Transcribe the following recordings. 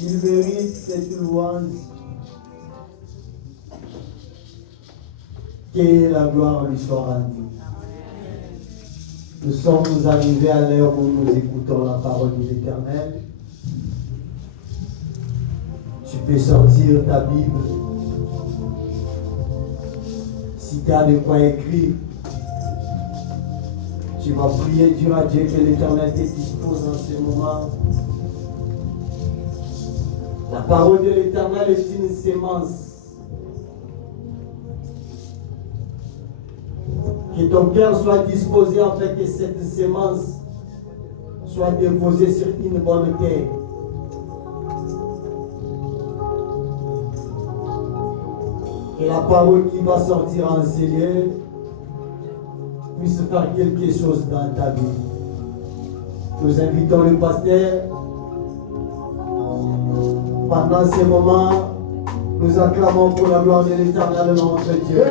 Il mérite cette louange. Que la gloire lui soit rendue. Nous sommes arrivés à l'heure où nous écoutons la parole de l'Éternel. Tu peux sortir ta Bible. Si tu as de quoi écrire, tu vas prier Dieu à Dieu que l'Éternel te dispose en ce moment. La parole de l'Éternel est une sémence. Que ton cœur soit disposé afin que cette sémence soit déposée sur une bonne terre. Et la parole qui va sortir en ces lieux puisse faire quelque chose dans ta vie. Nous invitons le pasteur. Pendant ces moments, nous acclamons pour la gloire de l'Éternel notre Dieu.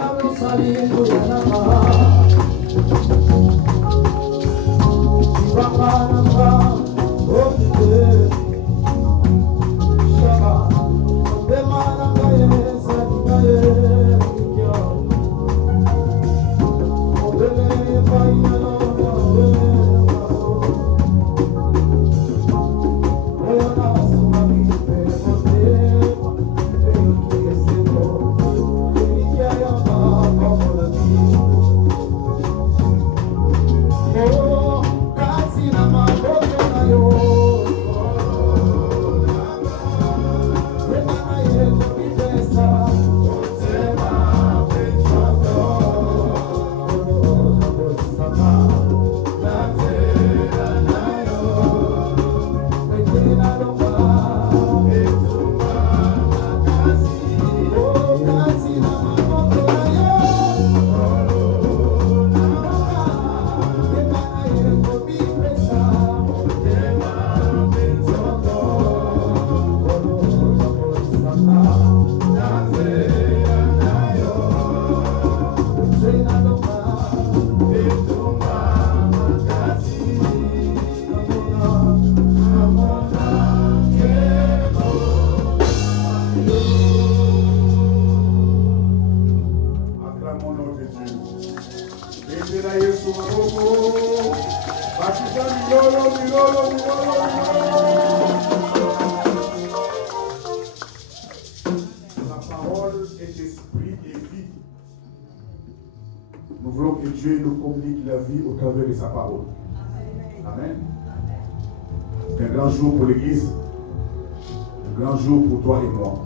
Nous voulons que Dieu nous communique la vie au travers de sa parole. Amen. C'est un grand jour pour l'Église, un grand jour pour toi et moi.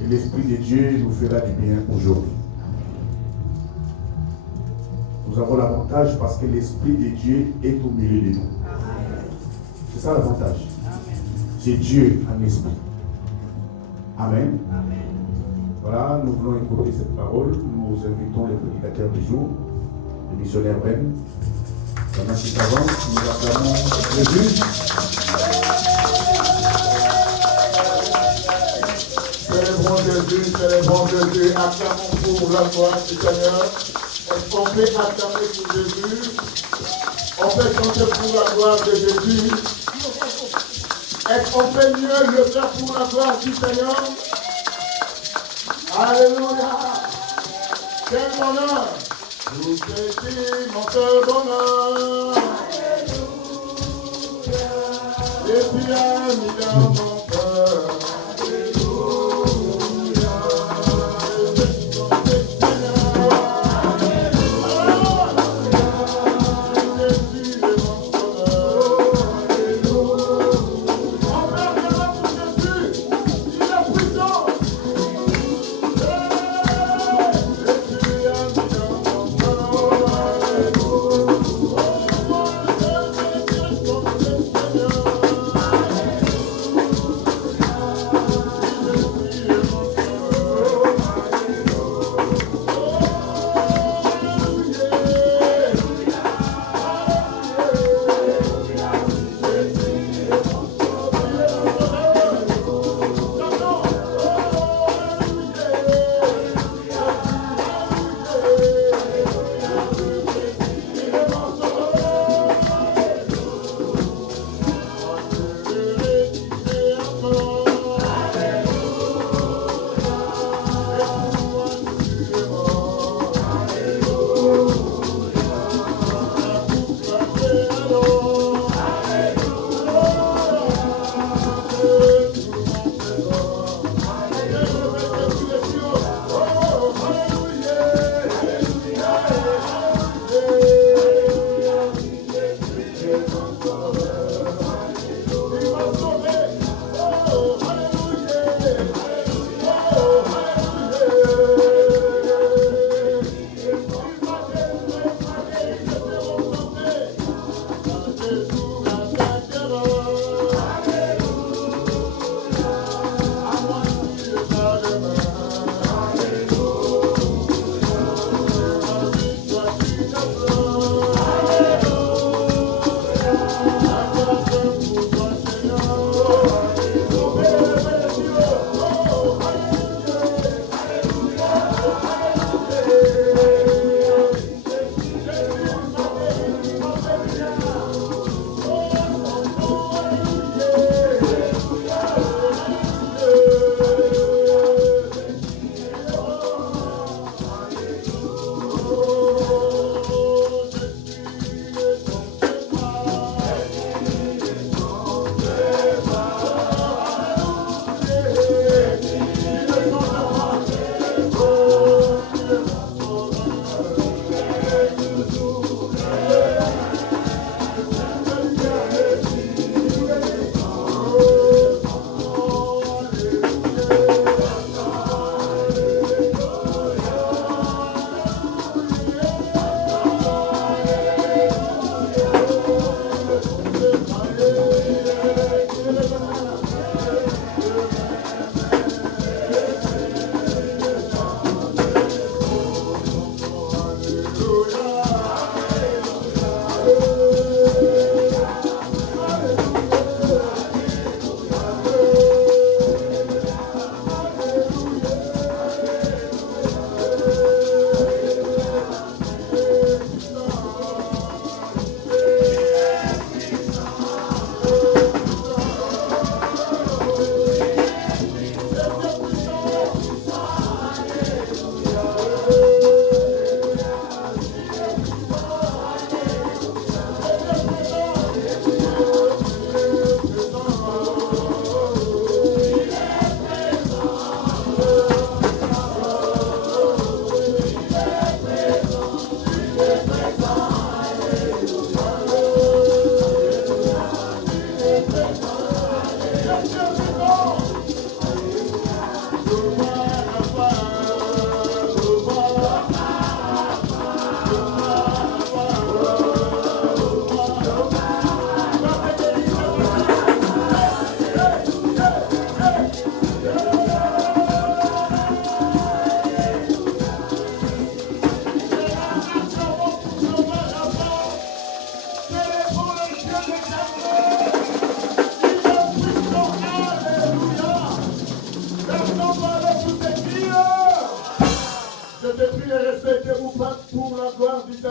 Et l'Esprit de Dieu nous fera du bien aujourd'hui. Nous avons l'avantage parce que l'Esprit de Dieu est au milieu de nous. C'est ça l'avantage. C'est Dieu en esprit. Amen. Voilà, nous voulons écouter cette parole. Nous invitons les prédicateurs du jour, le missionnaire Ben. Pendant qu'il avance, nous acclamons Jésus. Célébrons Jésus, acclamons pour la gloire du Seigneur. Est-ce qu'on peut acclamer pour Jésus? On peut chanter pour la gloire de Jésus. Est-ce qu'on fait mieux le faire pour la gloire du Seigneur? Alléluia! Quel bonheur! Nous estimons ce bonheur! Alléluia! Et puis a mis dans mon cœur.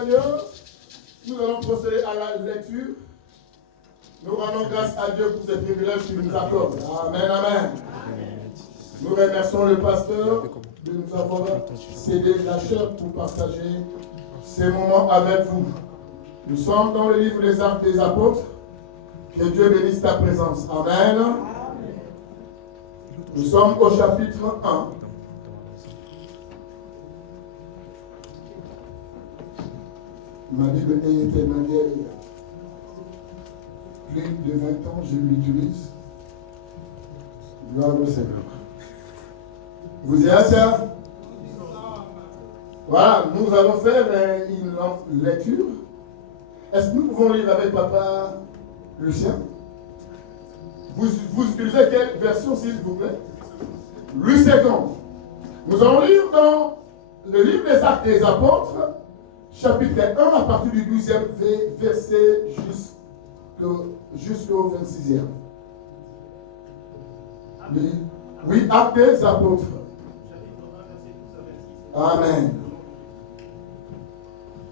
Seigneur, nous allons procéder à la lecture. Nous rendons grâce à Dieu pour ce privilège qu'il nous accorde. Amen, amen. Nous remercions le pasteur de nous avoir cédé la chair pour partager ces moments avec vous. Nous sommes dans le livre des Actes des Apôtres. Que Dieu bénisse ta présence. Amen. Nous sommes au chapitre 1. Ma Bible est tellement vieille. Plus de 20 ans, je l'utilise. Gloire au Seigneur. Vous êtes là? Voilà, nous allons faire une lecture. Est-ce que nous pouvons lire avec papa Lucien? Vous utilisez quelle version, s'il vous plaît? Louis II. Nous allons lire dans le livre des Actes des Apôtres, chapitre 1, à partir du 12e verset jusqu'au 26e. Oui, Actes des Apôtres. Amen.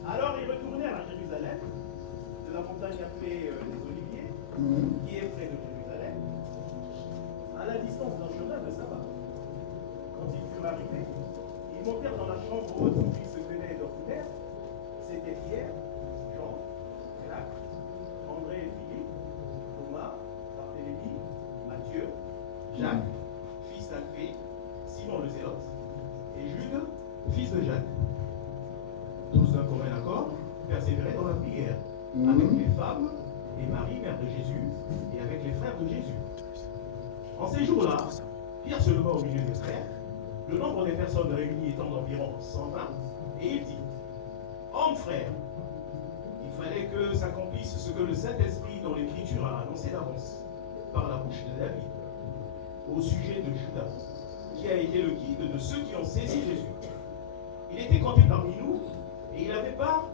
Alors ils retournèrent à Jérusalem, de la montagne appelée des Oliviers, qui est près de Jérusalem, à la distance d'un chemin de sabbat. Quand ils furent arrivés, ils montèrent dans la chambre haute où ils se tenaient d'ordinaire. C'était Pierre, Jean, Jacques, André et Philippe, Thomas, Barthélemy, Matthieu, Jacques, fils d'Alphée, Simon le Zélote, et Jude, fils de Jacques. Tous d'un commun accord persévéraient dans la prière, avec les femmes et Marie, mère de Jésus, et avec les frères de Jésus. En ces jours-là, Pierre se leva au milieu des frères, le nombre des personnes réunies étant d'environ 120, et il dit: Hommes frères, il fallait que s'accomplisse ce que le Saint-Esprit dans l'Écriture a annoncé d'avance, par la bouche de David, au sujet de Judas, qui a été le guide de ceux qui ont saisi Jésus. Il était compté parmi nous, et il avait part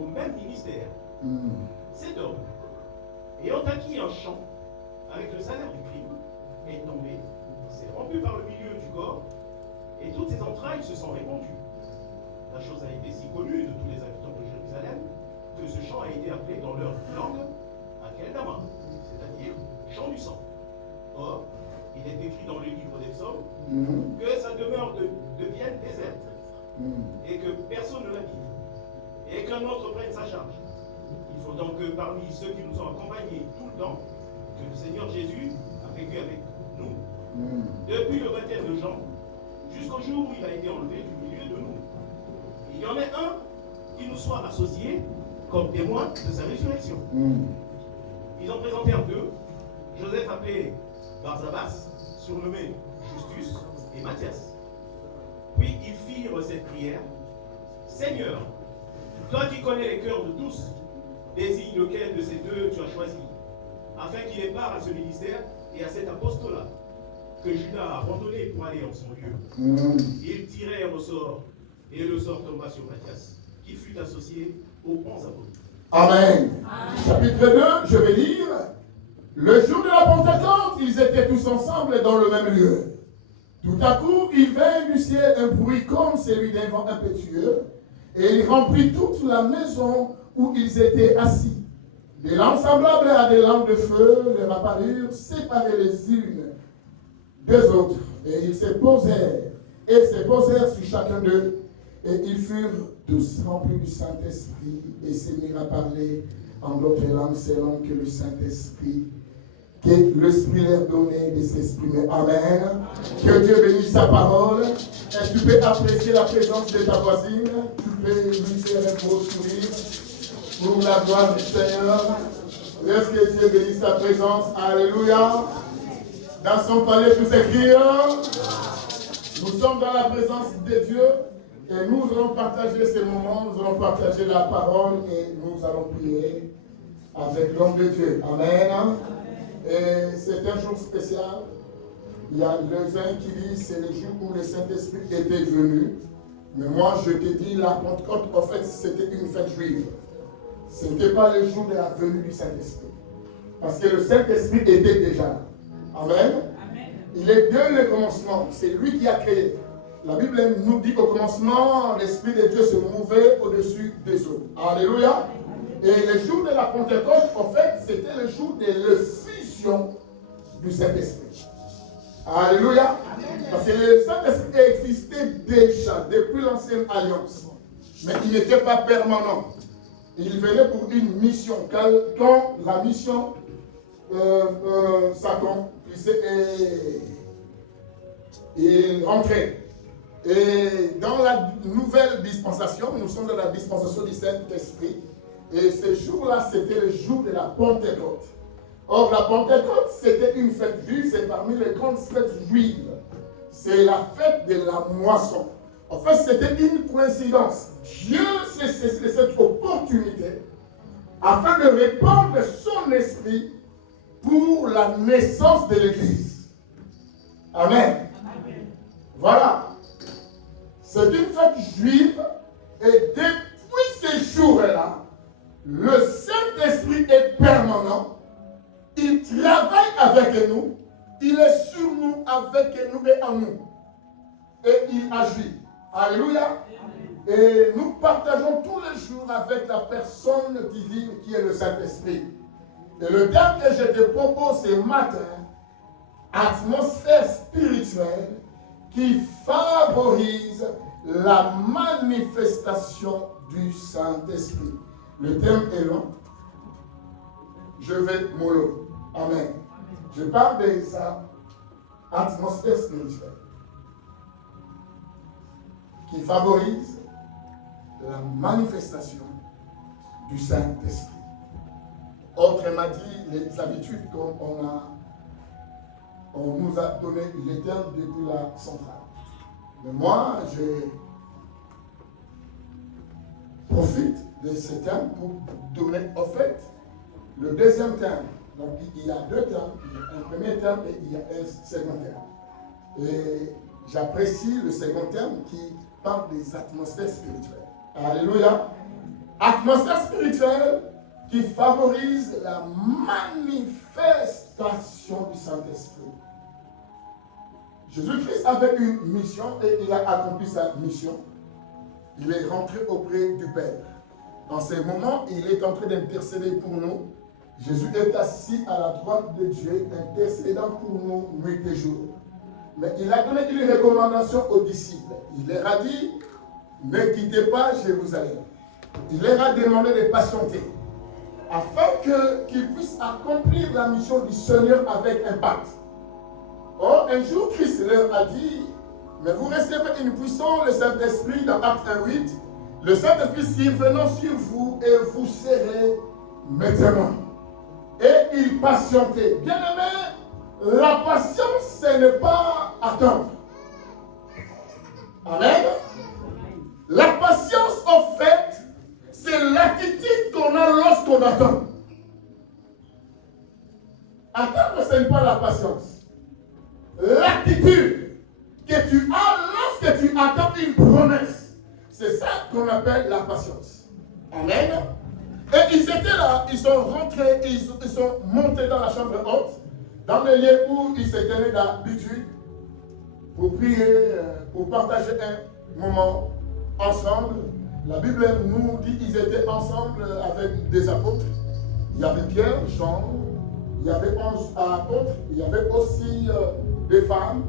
au même ministère. Cet homme, ayant acquis un champ avec le salaire du crime, est tombé, s'est rompu par le milieu du corps, et toutes ses entrailles se sont répandues. La chose a été si connue de tous les habitants de Jérusalem que ce champ a été appelé dans leur langue Akeldama, c'est-à-dire champ du sang. Or, il est écrit dans le livre des psaumes que sa demeure devienne déserte et que personne ne l'habite et qu'un autre prenne sa charge. Il faut donc que parmi ceux qui nous ont accompagnés tout le temps, que le Seigneur Jésus a vécu avec nous, depuis le baptême de Jean jusqu'au jour où il a été enlevé du milieu de nous. Il y en ait un qui nous soit associé comme témoin de sa résurrection. Ils en présentèrent deux, Joseph appelé Barsabas, surnommé Justus, et Matthias. Puis ils firent cette prière: Seigneur, toi qui connais les cœurs de tous, désigne lequel de ces deux tu as choisi, afin qu'il ait part à ce ministère et à cet apostolat que Judas a abandonné pour aller en son lieu. Ils tirèrent au sort, et le sort tomba sur Matthias, qui fut associé aux 11 apôtres. Amen. Chapitre 2, je vais lire. Le jour de la Pentecôte, ils étaient tous ensemble dans le même lieu. Tout à coup, il vint du ciel un bruit comme celui d'un vent impétueux, et il remplit toute la maison où ils étaient assis. Des langues semblables à des langues de feu leur apparurent, séparées les unes des autres. Et ils se posèrent sur chacun d'eux, et ils furent tous remplis du Saint-Esprit, et se mirent à parler en d'autres langues selon que le Saint-Esprit, que l'Esprit leur donnait de s'exprimer. Amen. Que Dieu bénisse sa parole. Et tu peux apprécier la présence de ta voisine. Tu peux lui faire un beau sourire pour la gloire du Seigneur. Laisse que Dieu bénisse ta présence. Alléluia. Dans son palais, tout s'écrit. Nous sommes dans la présence de Dieu. Et nous allons partager ces moments. Nous allons partager la parole. Et nous allons prier avec l'homme de Dieu. Amen. Et c'est un jour spécial. Il y a les uns qui disent c'est le jour où le Saint-Esprit était venu. Mais moi, je te dis, la Pentecôte, en fait, c'était une fête juive. Ce n'était pas le jour de la venue du Saint-Esprit. Parce que le Saint-Esprit était déjà là. Amen. Amen. Il est dès le commencement. C'est lui qui a créé. La Bible nous dit qu'au commencement, l'Esprit de Dieu se mouvait au-dessus des eaux. Alléluia. Et le jour de la Pentecôte, en fait, c'était le jour de l'effusion du Saint-Esprit. Alléluia. Parce que le Saint-Esprit existait déjà depuis l'ancienne alliance. Mais il n'était pas permanent. Il venait pour une mission. Quand la mission s'accomplissait, il rentrait. Et dans la nouvelle dispensation, nous sommes dans la dispensation du Saint-Esprit. Et ce jour-là, c'était le jour de la Pentecôte. Or, la Pentecôte, c'était une fête juive, c'est parmi les grandes fêtes juives. C'est la fête de la moisson. En fait, c'était une coïncidence. Dieu s'est saisi de cette opportunité afin de répandre son esprit pour la naissance de l'Église. Amen. Amen. Voilà. C'est une fête juive et depuis ces jours-là, le Saint-Esprit est permanent. Il travaille avec nous. Il est sur nous, avec nous et en nous. Et il agit. Alléluia. Et nous partageons tous les jours avec la personne divine qui est le Saint-Esprit. Et le terme que je te propose ce matin, atmosphère spirituelle qui favorise la manifestation du Saint-Esprit. Le terme est long. Je vais mollo. Amen. Je parle de ça, atmosphère spirituelle qui favorise la manifestation du Saint-Esprit. Autrement dit, les habitudes qu'on nous a donné les termes depuis la centrale. Mais moi, je profite de ces termes pour donner en fait le deuxième terme. Donc il y a deux termes, un premier terme et il y a un second terme. Et j'apprécie le second terme qui parle des atmosphères spirituelles. Alléluia. Atmosphère spirituelle qui favorise la manifestation du Saint-Esprit. Jésus-Christ avait une mission et il a accompli sa mission. Il est rentré auprès du Père. En ce moment, il est en train d'intercéder pour nous. Jésus est assis à la droite de Dieu, intercédant pour nous nuit et jour. Mais il a donné une recommandation aux disciples. Il leur a dit, ne quittez pas Jérusalem. Il leur a demandé de patienter, afin qu'ils puissent accomplir la mission du Seigneur avec impact. Or, un jour, Christ leur a dit, mais vous recevrez une puissance, le Saint-Esprit, dans Acte 1:8, le Saint-Esprit survenant sur vous et vous serez mes témoins. Et il patientait. Bien aimé, la patience, ce n'est pas attendre. Amen. La patience, en fait, c'est l'attitude qu'on a lorsqu'on attend. Attendre, ce n'est pas la patience. L'attitude que tu as lorsque tu attends une promesse, c'est ça qu'on appelle la patience. Amen. Et ils étaient là, ils sont rentrés, ils sont montés dans la chambre haute, dans le lieu où ils se tenaient d'habitude, pour prier, pour partager un moment ensemble. La Bible nous dit qu'ils étaient ensemble avec des apôtres. Il y avait Pierre, Jean, il y avait 11 apôtres, il y avait aussi des femmes.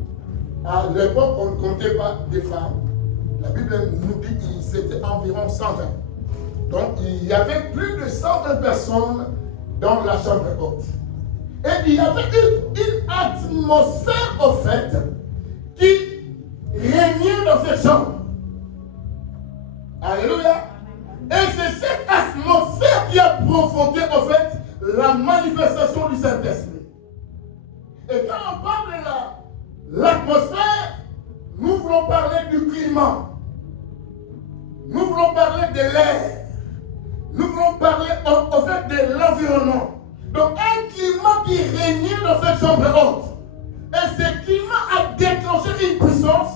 À l'époque, on ne comptait pas des femmes. La Bible nous dit qu'ils étaient environ 120. Donc, il y avait plus de 120 personnes dans la chambre haute. Et il y avait une atmosphère, en fait, qui régnait dans cette chambre. Alléluia. Et c'est cette atmosphère qui a provoqué, en fait, la manifestation du Saint-Esprit. Et quand on parle de l'atmosphère, nous voulons parler du climat. Nous voulons parler de l'air. Nous voulons parler en fait de l'environnement. Donc un climat qui régnait dans cette chambre haute. Et ce climat a déclenché une puissance,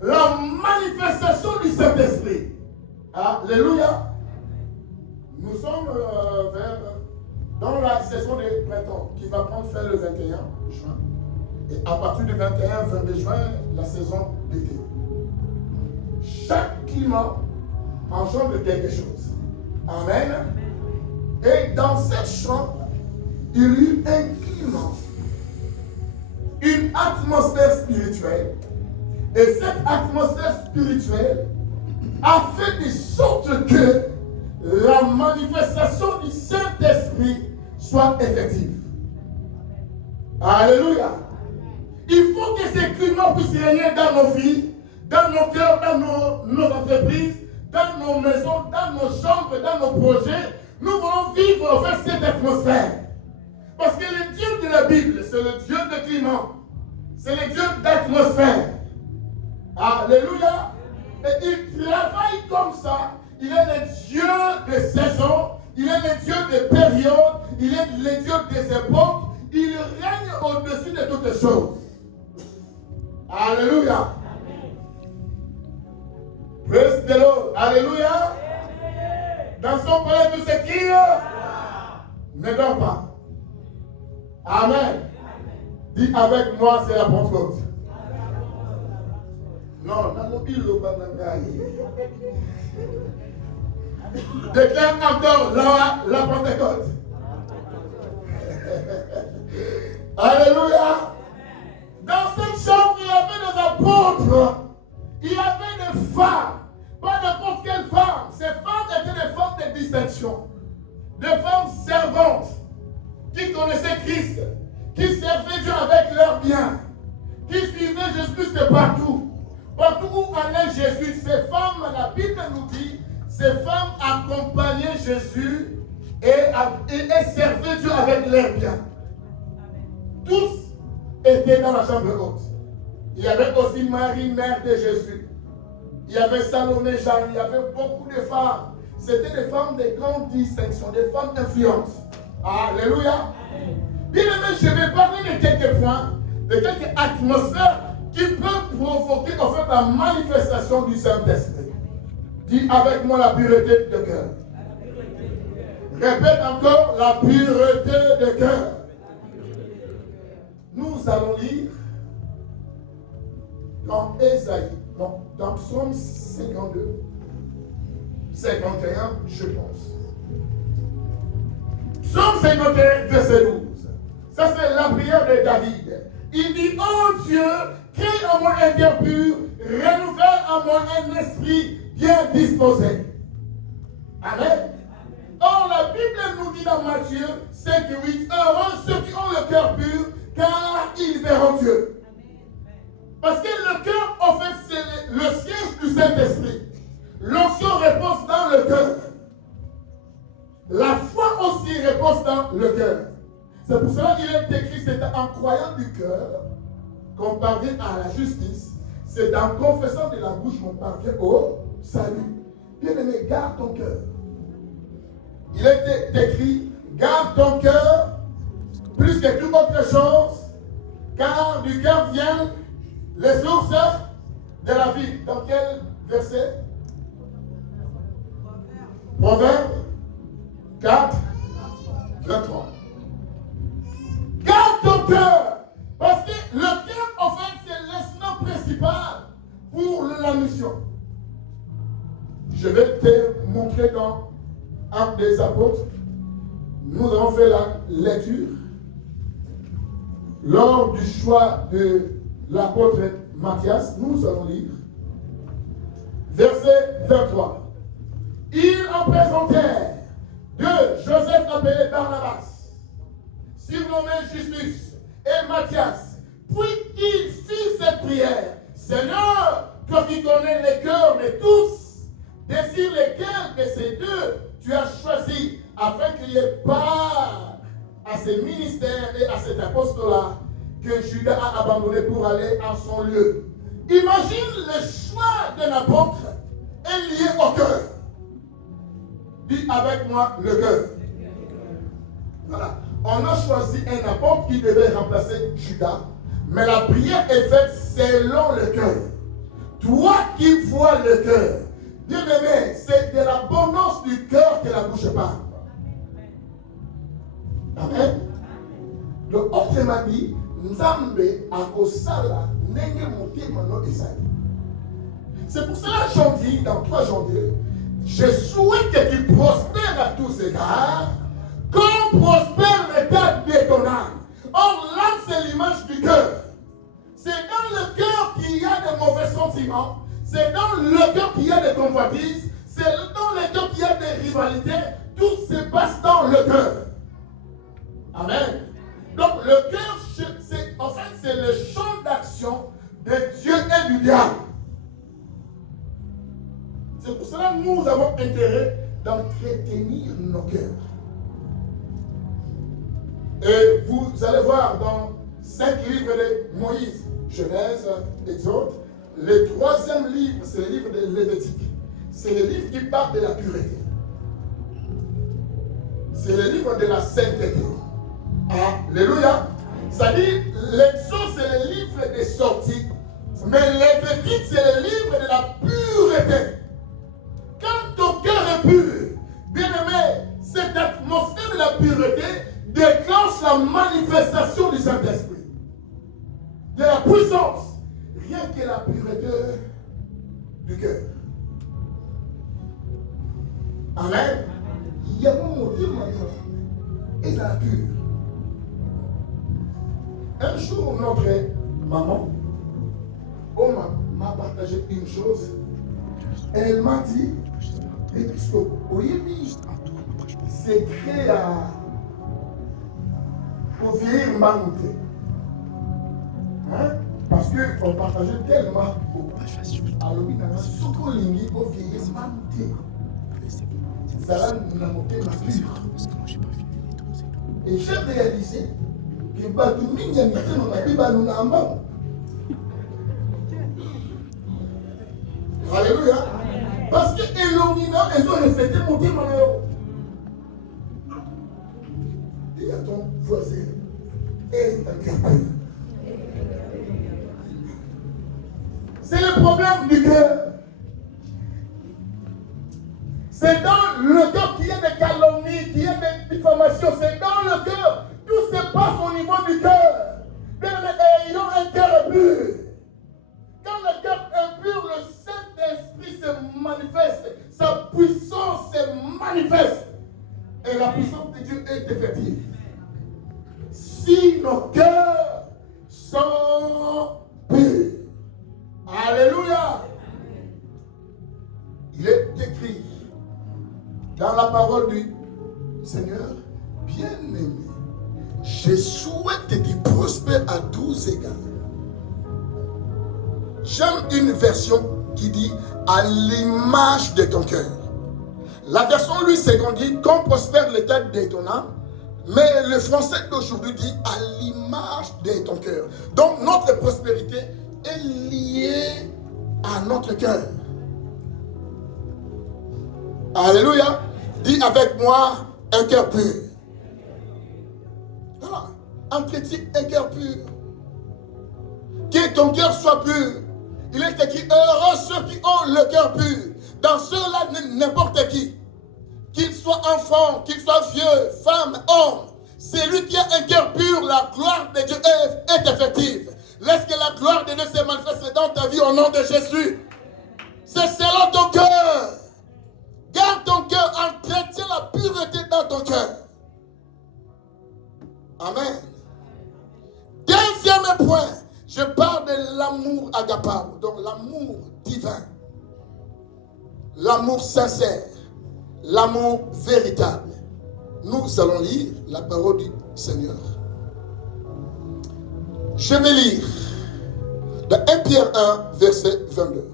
la manifestation du Saint-Esprit. Alléluia. Nous sommes dans la saison de printemps qui va prendre fin le 21 juin. Et à partir du 21-22 juin, la saison d'été. chaque climat engendre quelque chose. Amen. Et dans cette chambre, il y eut un climat, une atmosphère spirituelle. Et cette atmosphère spirituelle a fait de sorte que la manifestation du Saint-Esprit soit effective. Alléluia. Il faut que ces climats puissent régner dans nos vies, dans nos cœurs, dans nos entreprises, dans nos maisons, dans nos chambres, dans nos projets. Nous voulons vivre avec cette atmosphère. Parce que le Dieu de la Bible, c'est le Dieu de climat. C'est le Dieu d'atmosphère. Alléluia. Et il travaille comme ça. Il est le Dieu des saisons. Il est le Dieu des périodes. Il est le Dieu des époques. Il règne au-dessus de toutes choses. Alléluia. Praise the Lord. Alléluia. Dans son palais, tout s'écrit. Ne dors pas. Amen. Dis avec moi, c'est la Pentecôte. Non, dans le pile, le banangaï. Déclare encore la Pentecôte. Alléluia. Dans cette chambre, il y avait des apôtres. Il y avait des femmes. Pas n'importe quelle femme. Ces femmes étaient des femmes de distinction. Des femmes servantes. Qui connaissaient Christ. Qui servaient Dieu avec leurs biens. Qui suivaient Jésus de partout. Partout où allait Jésus, ces femmes, la Bible nous dit, ces femmes accompagnaient Jésus et servaient Dieu avec leurs biens. Tous étaient dans la chambre haute. Il y avait aussi Marie, mère de Jésus. Il y avait Salomé, Jeanne, il y avait beaucoup de femmes. C'était des femmes de grande distinction, des femmes influentes. Alléluia. Bien aimé, je vais parler de quelques points, de quelques atmosphères qui peuvent provoquer en fait la manifestation du Saint-Esprit. Dis avec moi la pureté de cœur. Répète encore la pureté de cœur. Nous allons lire dans Ésaïe, dans Psaume 52, 51, je pense. Psaume 51, verset 12. Ça, c'est la prière de David. Il dit, oh Dieu, crée en moi un cœur pur, renouvelle en moi un esprit bien disposé. Amen. Or, la Bible nous dit dans Matthieu 5:8, heureux ceux qui ont le cœur pur, car ils verront Dieu. Parce que le cœur, en fait, c'est le siège du Saint-Esprit. L'onction repose dans le cœur. La foi aussi repose dans le cœur. C'est pour cela qu'il est écrit, c'est en croyant du cœur qu'on parvient à la justice. C'est en confessant de la bouche qu'on parvient au salut. Bien-aimé, garde ton cœur. Il est écrit, garde ton cœur plus que toute autre chose, car du cœur viennent les sources de la vie. Dans quel verset? Proverbe 4, 23. Garde ton cœur, parce que le cœur, en fait, c'est l'instrument principal pour la mission. Je vais te montrer dans Actes des Apôtres. Nous avons fait la lecture lors du choix de l'apôtre Matthias. Nous allons lire verset 23. Ils en présentèrent deux, Joseph appelé Barnabas, surnommé Justus, et Matthias. Puis il fit cette prière. Seigneur, toi qui connais les cœurs de tous, décide lesquels de ces deux tu as choisi, afin qu'il y ait part à ce ministère et à cet apostolat que Judas a abandonné pour aller en son lieu. Imagine le choix d'un apôtre est lié au cœur. Dis avec moi le cœur. Voilà. On a choisi un apôtre qui devait remplacer Judas, mais la prière est faite selon le cœur. Toi qui vois le cœur, bien-aimé, c'est de l'abondance du cœur que la bouche parle. Amen. Donc, autrement dit, Nzambe akosala nenge motema no ezali. C'est pour cela que j'en dis dans 3 janvier, je souhaite que tu prospères à tous égards, comme prospère l'état de ton âme. Or, l'âme, c'est l'image du cœur. C'est dans le cœur qu'il y a de mauvais sentiments. C'est dans le cœur qu'il y a des convoitises. C'est dans le cœur qu'il y a des rivalités. Tout se passe dans le cœur. Amen. Donc, le cœur, c'est le champ d'action de Dieu et du diable. C'est pour cela que nous avons intérêt d'entretenir nos cœurs. Et vous allez voir dans 5 livres de Moïse, Genèse, Exode, le 3e livre, c'est le livre de Lévitique. C'est le livre qui parle de la pureté. C'est le livre de la sainteté. Alléluia. Ça dit, l'Exode, c'est le livre des sorties. Mais Lévitique, c'est le livre de la pureté. Quand ton cœur est pur, bien aimé, cette atmosphère de la pureté déclenche la manifestation du Saint-Esprit, de la puissance, rien que la pureté du cœur. Amen. Il y a mon motif maintenant, et la pure. Un jour, notre maman, m'a partagé une chose. Elle m'a dit, c'est créé pour vieillir mamouté. Hein? Parce qu'on partageait tellement. Alors, il y a un sokolingi pour vieillir mamouté. Ça là, nous avons monté ma pure. Et j'ai réalisé que Batoumi n'y a mis dans la Bible, nous n'avons. Alléluia. Parce que Elomina, elles ont reflété mon Dieu malheur. Dis à ton voisin, et un cœur. C'est le problème du cœur. C'est dans le cœur qu'il y a des calomnies, qu'il y a des diffamations. C'est dans le cœur. Tout se passe au niveau du cœur. Bien, ayons un cœur pur. Quand le cœur est pur, le Saint-Esprit se manifeste. Sa puissance se manifeste. Et la puissance de Dieu est effective. Si nos cœurs sont purs. Alléluia. Il est écrit dans la parole du Seigneur, bien-aimé, je souhaite que tu prospères à tous égards. J'aime une version qui dit à l'image de ton cœur. La version Louis II dit qu'on prospère l'état de ton âme, mais le français d'aujourd'hui dit à l'image de ton cœur. Donc notre prospérité est liée à notre cœur. Alléluia. Dis avec moi un cœur pur. Voilà. Entretient un cœur pur. Que ton cœur soit pur. Il est écrit heureux ceux qui ont le cœur pur. Dans ceux-là, n'importe qui. Qu'il soit enfant, qu'il soit vieux, femme, homme. C'est lui qui a un cœur pur. La gloire de Dieu est effective. Laisse que la gloire de Dieu se manifeste dans ta vie au nom de Jésus. C'est selon ton cœur. Garde ton cœur, entretiens la pureté dans ton cœur. Amen. Deuxième point, je parle de l'amour agapao, donc l'amour divin, l'amour sincère, l'amour véritable. Nous allons lire la parole du Seigneur. Je vais lire dans 1 Pierre 1, verset 22.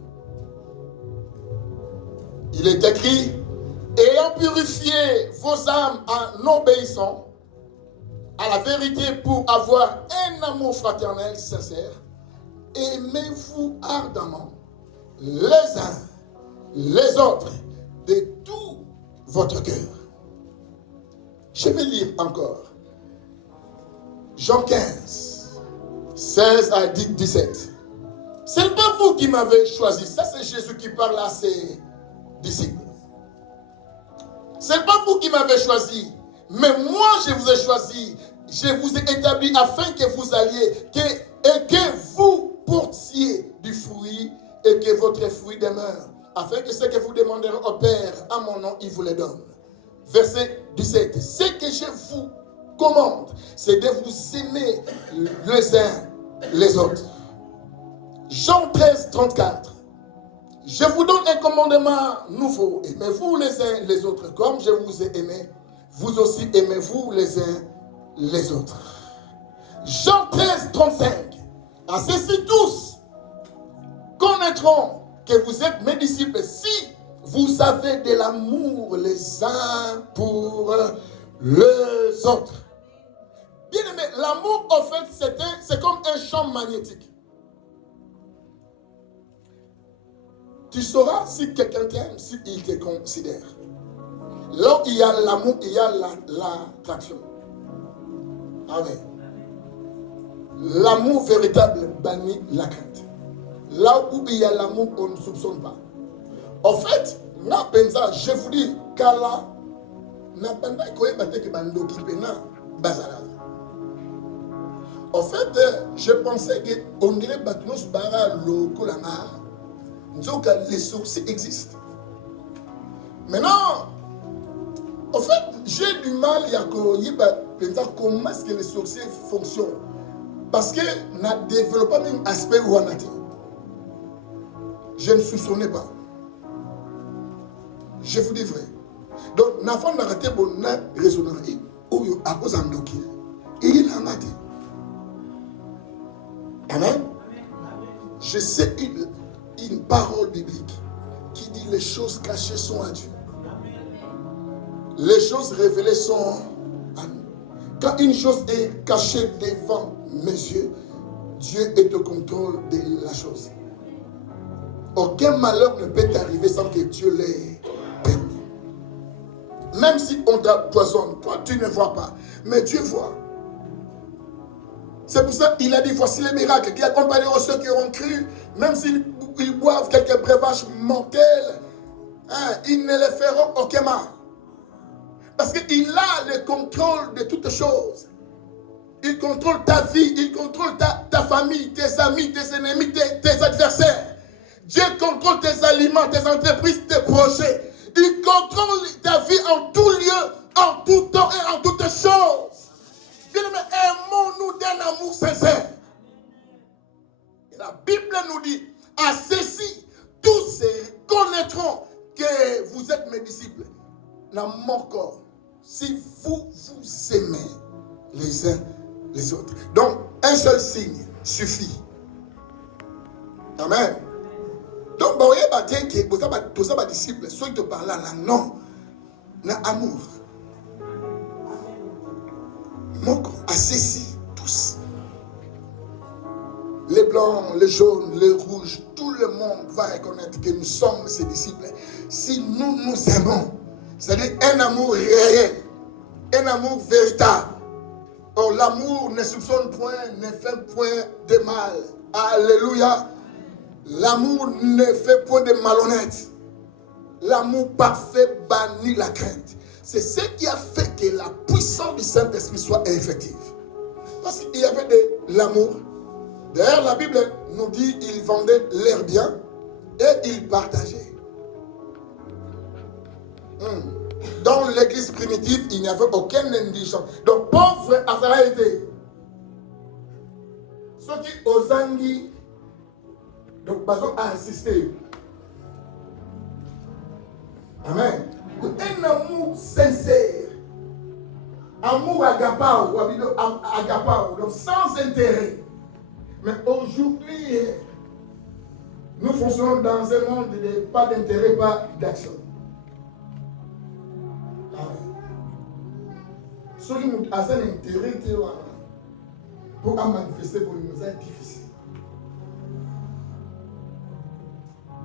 Il est écrit, ayant purifié vos âmes en obéissant à la vérité pour avoir un amour fraternel sincère, aimez-vous ardemment les uns les autres de tout votre cœur. Je vais lire encore. Jean 15, 16 à 17. Ce n'est pas vous qui m'avez choisi. Ça, c'est Jésus qui parle à ses disciples. Ce n'est pas vous qui m'avez choisi, mais moi je vous ai choisi, je vous ai établi afin que vous alliez et que vous portiez du fruit et que que votre fruit demeure, afin que ce que vous demanderez au Père à mon nom, il vous le donne. Verset 17. Ce que je vous commande, c'est de vous aimer les uns les autres. Jean 13, 34. Je vous donne un commandement nouveau. Aimez-vous les uns les autres comme je vous ai aimé. Vous aussi aimez-vous les uns les autres. Jean 13, 35. À ceci tous connaîtront que vous êtes mes disciples si vous avez de l'amour les uns pour les autres. Bien aimé, l'amour en fait c'est comme un champ magnétique. Tu sauras si quelqu'un t'aime, s'il te considère. Là où il y a l'amour, il y a l'attraction. Amen. L'amour véritable bannit la crainte. Là où il y a l'amour, on ne soupçonne pas. En fait, je vous dis, Kala, en fait, je pensais qu'on dirait Batnos Bara Lokolanga. Donc, les sourcils existent. Maintenant, en fait, j'ai du mal à dire comment est-ce que les sourcils fonctionnent. Parce que n'a développé un aspect où on a dit. Je ne soupçonnais pas. Je vous dis vrai. Donc, n'a pas arrêté pour ne raisonner. Ou à cause d'un dossier. Et il en a dit. Amen. Je sais une parole biblique qui dit les choses cachées sont à Dieu. Les choses révélées sont à nous. Quand une chose est cachée devant mes yeux, Dieu est au contrôle de la chose. Aucun malheur ne peut t'arriver sans que Dieu l'ait permis. Même si on t'empoisonne, toi tu ne vois pas, mais Dieu voit. C'est pour ça qu'il a dit, voici les miracles qui accompagneront ceux qui auront cru, même s'ils boivent quelques breuvages mortels, ils ne les feront aucun mal. Parce qu'il a le contrôle de toutes choses. Il contrôle ta vie, il contrôle ta famille, tes amis, tes ennemis, tes adversaires. Dieu contrôle tes aliments, tes entreprises, tes projets. Il contrôle ta vie en tout lieu, en tout temps et en toutes choses. Bien-aimés, aimons-nous d'un amour sincère. Et la Bible nous dit, à ceci, tous connaîtront que vous êtes mes disciples. Dans mon corps, si vous vous aimez les uns les autres. Donc, un seul signe suffit. Amen. Donc, vous voyez, que vous avez tous les disciples, ceux qui te parlent là, non, n'a amour. Mon corps, à ceci, tous. Les blancs, les jaunes, les rouges, tout le monde va reconnaître que nous sommes ses disciples. Si nous nous aimons, c'est-à-dire un amour réel, un amour véritable. Or, l'amour ne soupçonne point, ne fait point de mal. Alléluia. L'amour ne fait point de malhonnête. L'amour parfait bannit la crainte. C'est ce qui a fait que la puissance du Saint-Esprit soit effective. Parce qu'il y avait de l'amour. D'ailleurs, la Bible nous dit qu'ils vendaient leurs biens et ils partageaient. Dans l'église primitive, il n'y avait aucun indigent. Donc, pauvre a été. Ceux qui osent donc, Bazo a insisté. Amen. Un amour sincère. Amour agapao, donc sans intérêt. Mais aujourd'hui, nous fonctionnons dans un monde de pas d'intérêt, pas d'action. Ceux qui ont un intérêt pour manifester pour nous est difficile.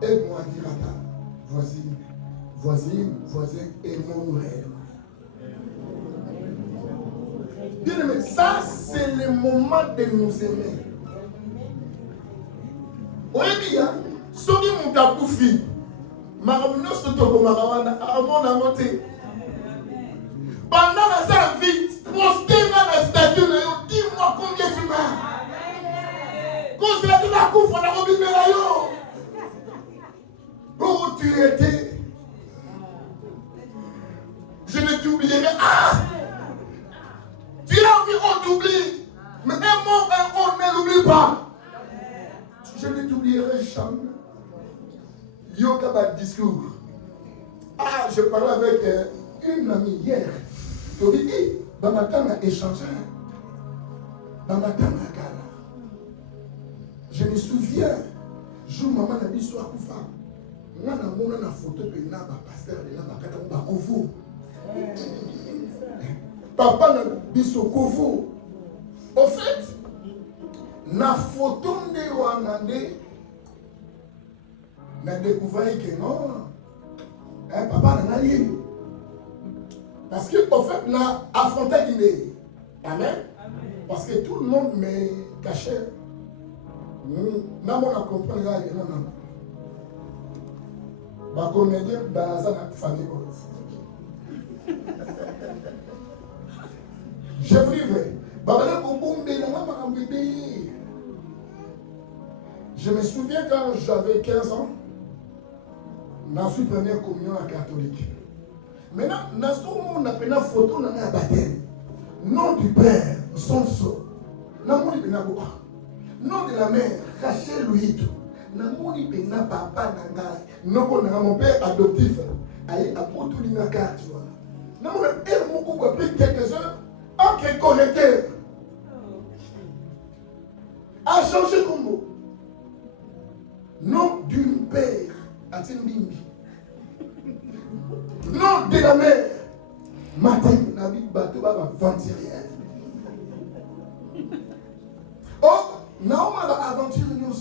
Aide-moi à dire à ta voisine, aimons-nous réellement. Bien aimé, ça c'est le moment de nous aimer. Oui, bien, ceux qui m'ont approuvé, Maramino Sotoko Marawana, à mon amoté. Pendant la vie, postez dans la statue, dis-moi combien tu m'as. Quand tu as la coupe, on a remis la yo. tu étais, je ne t'oublierai. Ah! Tu as envie, on t'oublie. Mais un mot, on ne l'oublie pas. Je ne t'oublierai jamais. Yoga bas discours. Ah, je parlais avec une amie hier. Je lui ai dit, matin, on a échangé. Matin, on a gala. Je me souviens, jour maman a dit soit Koufa. Moi, on a une photo de la pasteur de la Kovo. Papa n'a dit son Kovo. Au fait, la photo de Wanande n'a découvert que non. Papa n'a pas eu. Parce que, au fait, on a affronté Guinée. Amen. Parce que tout le monde me cachait. Non, on a compris. Non, non. Ma comédien, dans la famille. Je vivais. Je me souviens quand j'avais 15 ans, dans la première communion à catholique. Maintenant, dans ce moment, on a pris une photo dans la baptême. Nom du Père, son sceau. Nom de la mère, Rachel Louis. Nom de papa, nom de mon père adoptif. Aïe, à pour tout le carte. Nom de père, mon couple a pris quelques heures. Ok, connecté. A changé comme mot. Nom d'une père, a-t-il bimbi. Nom de la mère, matin, n'a mis bateau, va aventurer. Oh, non, on va aventurer nous.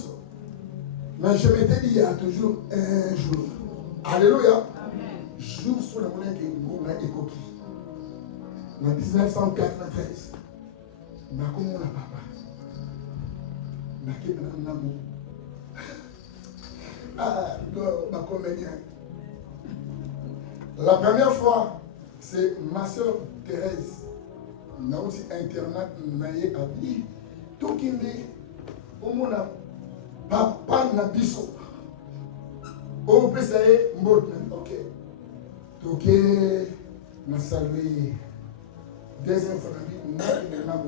Mais je m'étais dit, il y a toujours un jour. Alléluia. Jour sur la monnaie qui est une et coquille. En 1993, je suis comme mon papa. Je suis comme mon amour. Ah, ma comédien. La première fois, c'est ma soeur Thérèse. On a aussi internat, naïe à vie. Tout qui dit, au monde, papa n'a biso. Au PCA, mot, ok. Tout qui n'a salué. Deuxième fois, on a dit, on a dit,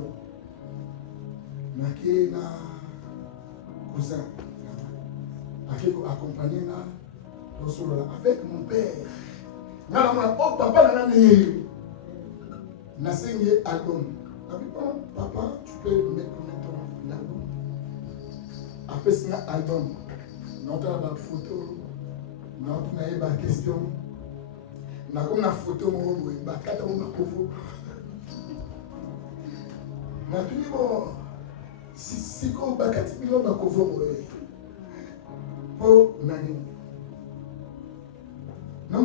on a dit, cousin, accompagné avec mon père. Oh, papa n'a pas dit, on a signé album. Papa, tu peux mettre l'album. Après, c'est un album. Notre photo, notre question. On a comme une photo, on a dit, bon, si on a dit, on a pour Nani. Non,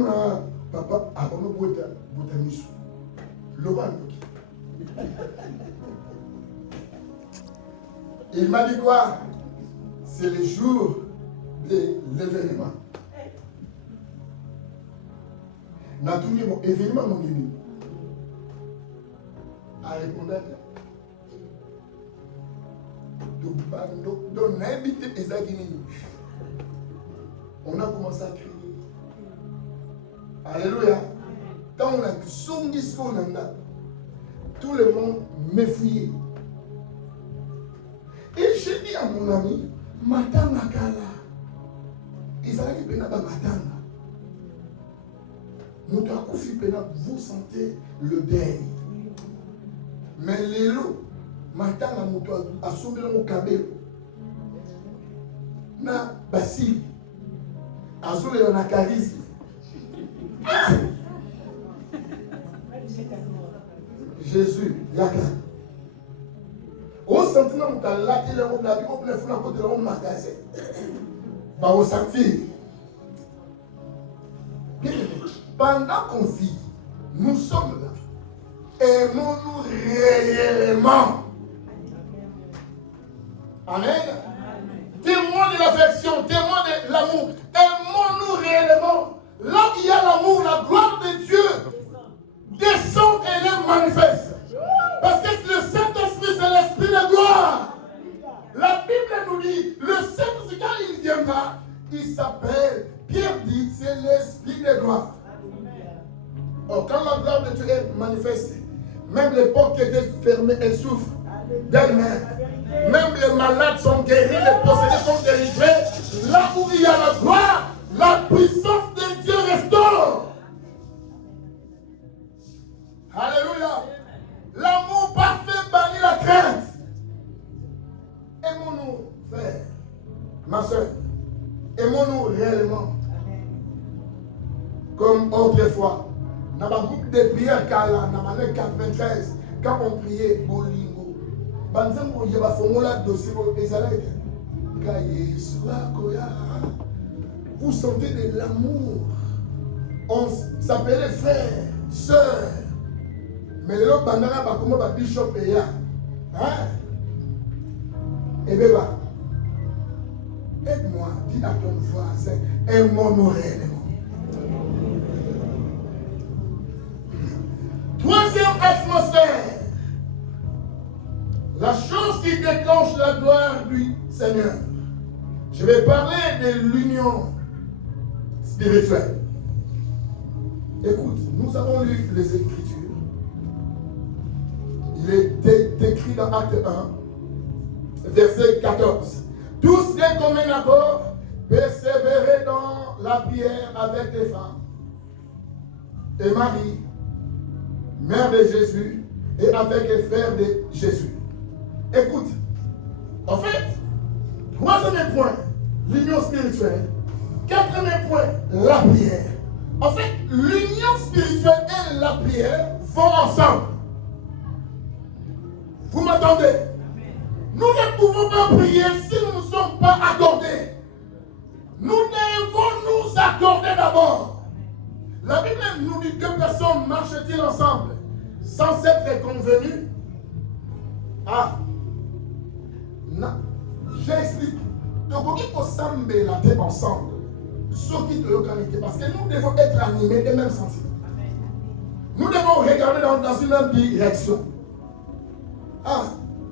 papa, a un botanisme. Il m'a dit quoi? C'est le jour de l'événement. N'a tout dit mon événement, mon guéni. A répondu. Donc, on a invité les Aguinis. On a commencé à crier. Alléluia. Quand on a son discours, tout le monde me fouillait. Et j'ai dit à mon ami, Matanga Kala. Ils allaient bien à Matanga. Vous sentez le deuil. Mais l'élo, Matanga a sauvé mon cabello. Na Basile, a sauvé la charisme. Jésus, Yaka. Au sentiment où tu as laté le monde, la vie, on a côté de mon magasin. Bah, au senti. Pendant qu'on vit, nous sommes là. Aimons-nous réellement. Amen. Témoin de l'affection, témoin de l'amour. Aimons-nous réellement. Là où il y a l'amour, la gloire de Dieu descend et les manifeste. Parce que le Saint-Esprit, c'est l'Esprit de gloire. La Bible nous dit, le Saint-Esprit, quand il viendra, il s'appelle, Pierre dit, c'est de Dieu est manifestée. Même les portes qui étaient fermées, elles s'ouvrent d'elles-mêmes. Même les malades sont guéris, les possédés sont délivrés. Là où il y a la gloire, la puissance de Dieu restaure. Alléluia. L'amour parfait bannit la crainte. Aimons-nous, frère, ma soeur. Aimons-nous réellement. Comme autrefois. Dans un groupe de prière, dans l'année 93, quand on priait Bolingo, vous sentez de l'amour. On s'appelait frère, soeur. Mais le lot bandana va comme un bishop et ya. Hein? Et bien, aide-moi, dis à ton voisin, aime-moi réellement. Troisième atmosphère. La chose qui déclenche la gloire du Seigneur. Je vais parler de l'union spirituelle. Écoute, nous avons lu les Écritures. Il est écrit dans Acte 1, verset 14. Tous d'un commun accord persévéraient dans la prière avec les femmes et Marie, mère de Jésus, et avec les frères de Jésus. Écoute, en fait, troisième point, l'union spirituelle. Quatrième point, la prière. En fait, l'union spirituelle et la prière vont ensemble. Vous m'entendez? Nous ne pouvons pas prier si nous ne sommes pas accordés. Nous devons nous accorder d'abord. La Bible nous dit deux personnes marchent-ils ensemble sans être convenus? Ah, j'explique. Donc, il faut s'embêter ensemble. Ceux qui te localité. Parce que nous devons être animés des mêmes sentiments. Nous devons regarder dans une même direction. Ah,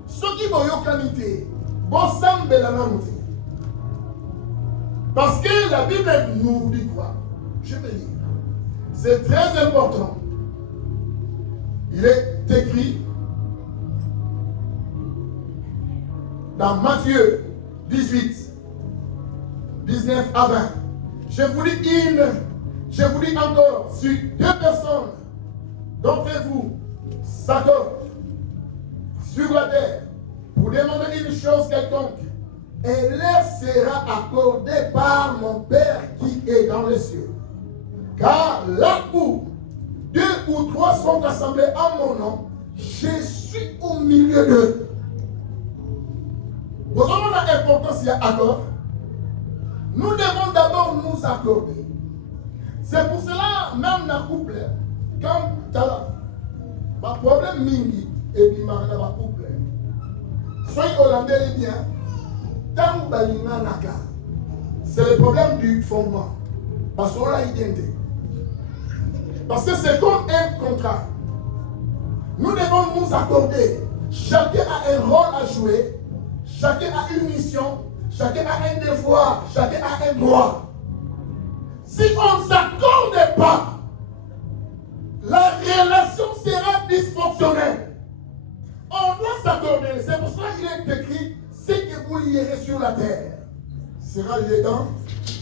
ceux qui vont localité, bon s'embêter la même. Parce que la Bible nous dit quoi? Je vais lire. C'est très important. Il est écrit dans Matthieu 18, 19 à 20. Je vous dis encore, si deux personnes d'entre vous s'accordent sur la terre pour demander une chose quelconque, elle leur sera accordée par mon Père qui est dans les cieux. Car là où deux ou trois sont assemblés en mon nom, je suis au milieu d'eux. Vous avez l'importance il y a accord. Nous devons d'abord nous accorder. C'est pour cela, même dans le couple, quand tu as un problème mingi et puis dans le couple, soyez hollandais bien, c'est le problème du fondement. Parce qu'on l'a identité. Parce que c'est comme un contrat. Nous devons nous accorder. Chacun a un rôle à jouer. Chacun a une mission. Chacun a un devoir. Chacun a un droit. Si on ne s'accorde pas, la relation sera dysfonctionnelle. On doit s'accorder. C'est pour cela qu'il est écrit, ce que vous lierez sur la terre sera lié dans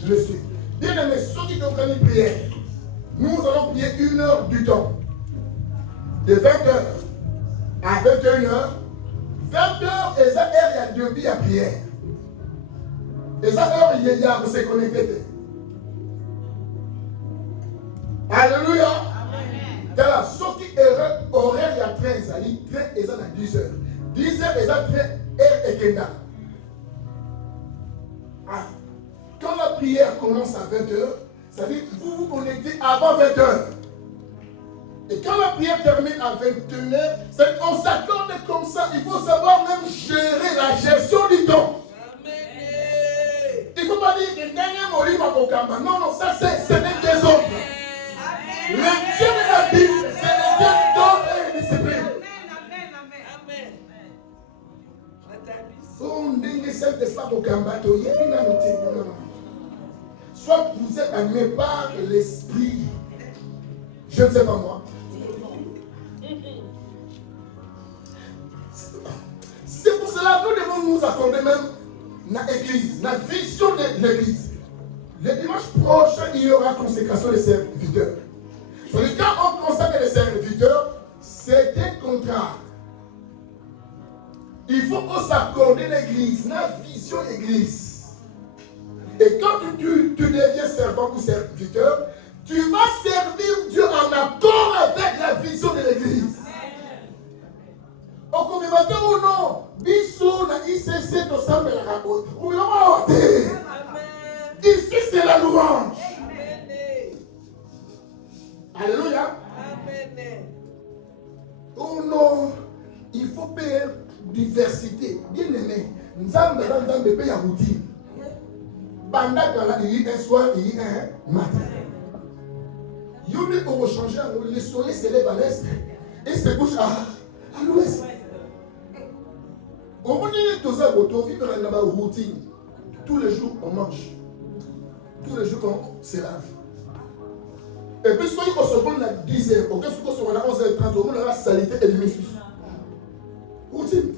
le ciel. Bien aimé, ceux qui comprennent une prière, nous allons prier 1 heure du temps. De 20h à 21h. 20h, et ça, il y a deux billes à prière. Et ça, il y a se connecter. Alléluia. Voilà, ceux qui horaire, il y a 13, il y a 13 et ça, à 10h. 10h, et ça, 13 et Kenda. Ah. Quand la prière commence à 20h, ça veut dire que vous vous connectez avant 20h. Et quand la prière termine à 21h, on s'accorde comme ça. Il faut savoir même gérer la gestion du temps. Amen. Il ne faut pas dire que dernier mori va au Kamba. Non, non, ça c'est des autres. Le Dieu de la Bible, c'est le Dieu d'ordre et de discipline. Amen. Soit vous êtes animé par l'esprit, je ne sais pas moi, nous accorder même la église, la vision de l'église. Le dimanche prochain, il y aura consécration des serviteurs. C'est-à-dire, quand on consacre les serviteurs, c'est un contrat. Il faut qu'on s'accorde l'église, la vision église. Et quand tu deviens servant ou serviteur, tu vas servir Dieu en accord avec la vision de l'église. Au commémorateur ou non, Bissou na ICC de Sambe la Rabote. Ou bien on va ici c'est la louange. Alléluia. Oh non, il faut payer diversité. Bien aimé, nous avons payé la routine. Pendant qu'il y a un soir, il y a un matin. Il y a un changer, le soleil se lève à l'est et se couche à l'ouest. Au moment où nous avons une routine, tous les jours on mange, tous les jours on se lave. Et puis, soit on se prend à 10h, on se prend à 11h30, on a la saleté et le méfis. Routine.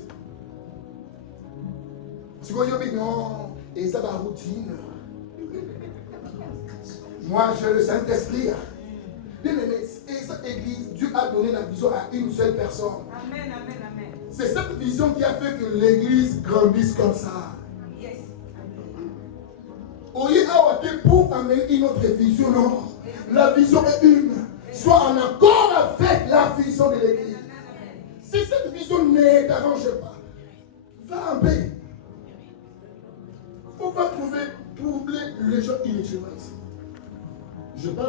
Si vous dites non, et ça va routine. Moi, j'ai le Saint-Esprit. Bien aimé, et cette église, Dieu a donné la vision à une seule personne. Amen, amen, amen. C'est cette vision qui a fait que l'église grandisse comme ça. Yes. Au lieu d'avoir pour amener une autre vision, non. La vision est une. Sois en accord avec la vision de l'église. Si cette vision ne t'arrange pas, va en paix. Il ne faut pas troubler les gens inutilement. Je parle